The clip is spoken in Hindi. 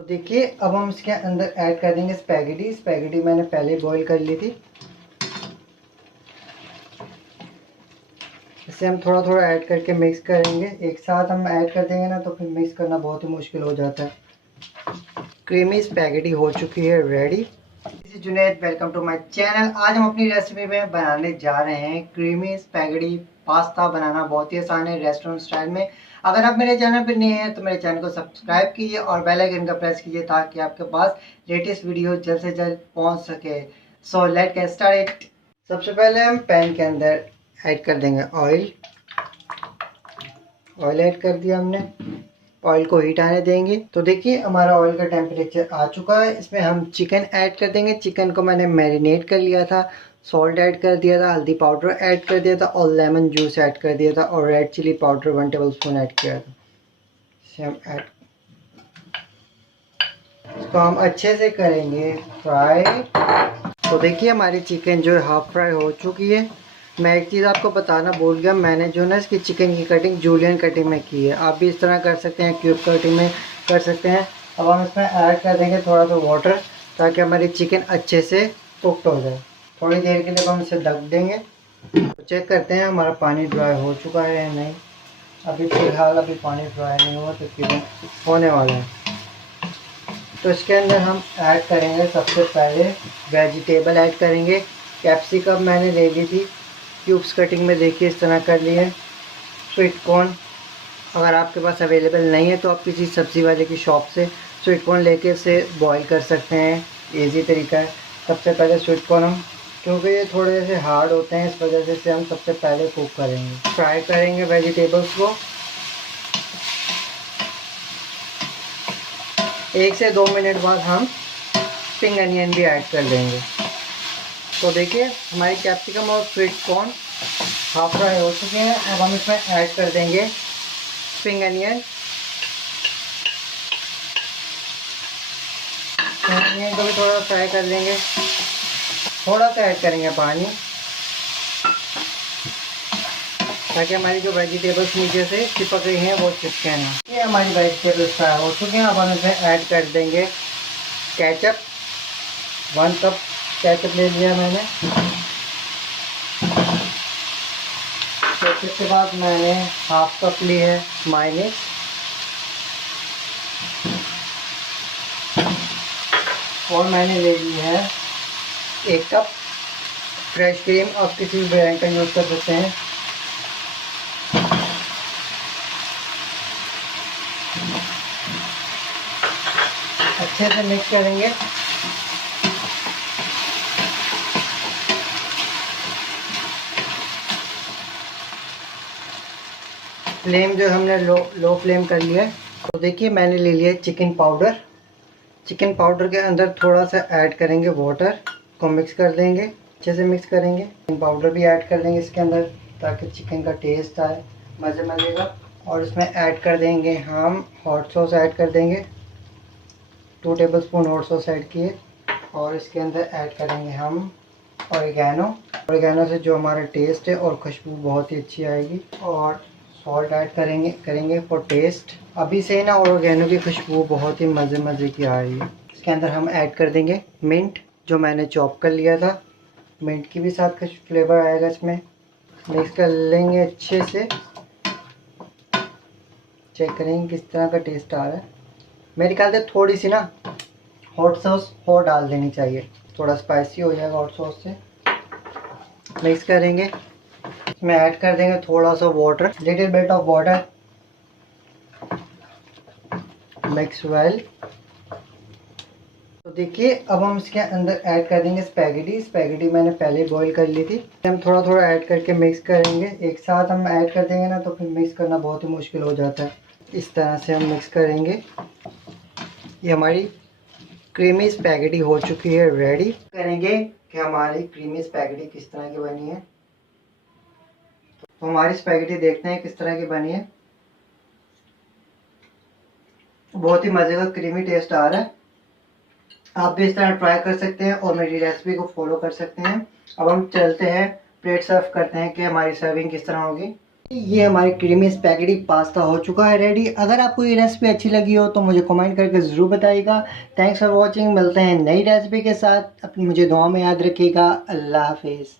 तो देखिए अब हम इसके अंदर ऐड कर देंगे स्पैगेटी। स्पैगेटी मैंने पहले बॉईल कर ली थी। इसे हम थोड़ा थोड़ा ऐड करके मिक्स करेंगे। एक साथ हम ऐड कर देंगे ना तो फिर मिक्स करना बहुत ही मुश्किल हो जाता है। क्रीमी स्पैगेटी हो चुकी है ready. Junaid, welcome to my channel. आज हम अपनी रेसिपी में बनाने जा रहे हैं क्रीमी स्पैगेटी पास्ता। बनाना बहुत ही आसान है रेस्टोरेंट स्टाइल में। अगर आप मेरे चैनल पर नए हैं तो मेरे चैनल को सब्सक्राइब कीजिए और बेल आइकन का प्रेस कीजिए ताकि आपके पास लेटेस्ट वीडियो जल्द से जल्द पहुंच सके। So let's get started. सबसे पहले हम पैन के अंदर ऐड कर देंगे ऑयल। ऑयल ऐड कर दिया हमने। ऑयल को हीट आने देंगे। तो देखिए हमारा ऑयल का टेम्परेचर आ चुका है। इसमें हम चिकन ऐड कर देंगे। चिकन को मैंने मैरिनेट कर लिया था, सॉल्ट ऐड कर दिया था, हल्दी पाउडर ऐड कर दिया था और लेमन जूस ऐड कर दिया था और red chilli powder 1 tablespoon add किया था। इसे हम ऐड, इसको हम अच्छे से करेंगे फ्राई। तो देखिए हमारी चिकन जो है हाफ फ्राई हो चुकी है। मैं एक चीज़ आपको बताना भूल गया, मैंने जो ना इसकी चिकन की कटिंग जूलियन कटिंग में की है। आप भी इस तरह कर सकते हैं, क्यूब कटिंग में कर सकते हैं। अब हम इसमें ऐड कर देंगे थोड़ा सा वाटर ताकि हमारी चिकन अच्छे से कुक्ड हो जाए। थोड़ी देर के लिए हम इसे ढक देंगे। तो चेक करते हैं हमारा पानी ड्राई हो चुका है या नहीं। अभी फ़िलहाल अभी पानी ड्राई नहीं हुआ, तकरीबन होने वाला है। तो इसके अंदर हम ऐड करेंगे सबसे पहले वेजिटेबल ऐड करेंगे। कैप्सिकम मैंने ले ली थी क्यूब्स कटिंग में, देखिए इस तरह कर लिए। स्वीट कॉर्न अगर आपके पास अवेलेबल नहीं है तो आप किसी सब्ज़ी वाले की शॉप से स्वीट कॉर्न लेके उसे बॉईल कर सकते हैं, इजी तरीका है। सबसे पहले स्वीट कॉर्न हम, क्योंकि ये थोड़े से हार्ड होते हैं इस वजह से हम सबसे पहले कुक करेंगे, फ्राई करेंगे वेजिटेबल्स को। 1 से 2 मिनट बाद हम स्प्रिंग अनियन भी ऐड कर देंगे। तो देखिए हमारी कैप्सिकम और स्वीट कॉर्न हाफ फ्राई हो चुके हैं। अब हम इसमें ऐड कर देंगे स्प्रिंग अनियन। अनियन को भी थोड़ा फ्राई कर लेंगे। थोड़ा सा ऐड करेंगे पानी ताकि हमारी जो वेजिटेबल्स नीचे से चिपक रही हैं वो चिपके ना। ये हमारी वेजिटेबल्स फ्राई हो चुके हैं। अब हम इसमें ऐड कर देंगे केचप। 1 कप केचप ले लिया मैंने। केचप के बाद मैंने हाफ कप ली है मायोनीज। और मैंने ले ली है 1 कप फ्रेश क्रीम। आप किसी भी ब्रांड का यूज़ कर सकते हैं। अच्छे से मिक्स करेंगे। फ्लेम जो हमने लो फ्लेम कर लिया है। तो देखिए मैंने ले लिया चिकन पाउडर। चिकन पाउडर के अंदर थोड़ा सा ऐड करेंगे वाटर को मिक्स कर देंगे, अच्छे से मिक्स करेंगे। चिकन पाउडर भी ऐड कर देंगे इसके अंदर ताकि चिकन का टेस्ट आए मज़े का। और इसमें ऐड कर देंगे हम हॉट सॉस ऐड कर देंगे। 2 टेबलस्पून हॉट सॉस ऐड किए। और इसके अंदर ऐड करेंगे हम ऑरिगेनो। ऑरिगेनो से जो हमारा टेस्ट है और खुशबू बहुत ही अच्छी आएगी। और सॉल्ट ऐड करेंगे फॉर टेस्ट। अभी से ना ऑरिगेनो की खुशबू बहुत ही मज़े की आ रही है। इसके अंदर हम ऐड कर देंगे मिंट जो मैंने चॉप कर लिया था। मिंट की भी साथ कुछ फ्लेवर आएगा इसमें। मिक्स कर लेंगे अच्छे से। चेक करेंगे किस तरह का टेस्ट आ रहा है। मेरे ख्याल से थोड़ी सी ना हॉट सॉस और डाल देनी चाहिए, थोड़ा स्पाइसी हो जाएगा हॉट सॉस से। मिक्स करेंगे। इसमें ऐड कर देंगे थोड़ा सा water, little bit of water. Mix well. तो देखिए अब हम इसके अंदर ऐड कर देंगे स्पैगेटी। स्पैगेटी मैंने पहले बॉईल कर ली थी। हम थोड़ा थोड़ा ऐड करके मिक्स करेंगे। एक साथ हम ऐड कर देंगे ना तो फिर मिक्स करना बहुत ही मुश्किल हो जाता है। इस तरह से हम मिक्स करेंगे। ये हमारी क्रीमी स्पैगेटी हो चुकी है रेडी। करेंगे कि हमारी क्रीमी स्पैगेटी किस तरह की बनी है। तो हमारी स्पैगेटी देखते हैं किस तरह की बनी है। बहुत ही मज़े का क्रीमी टेस्ट आ रहा है। आप भी इस तरह ट्राई कर सकते हैं और मेरी रेसिपी को फॉलो कर सकते हैं। अब हम चलते हैं प्लेट सर्व करते हैं कि हमारी सर्विंग किस तरह होगी। ये हमारी क्रीमी स्पैगेटी पास्ता हो चुका है रेडी। अगर आपको ये रेसिपी अच्छी लगी हो तो मुझे कमेंट करके ज़रूर बताइएगा। Thanks for watching. मिलते हैं नई रेसिपी के साथ। अपनी मुझे दुआ में याद रखिएगा। अल्लाह हाफिज़।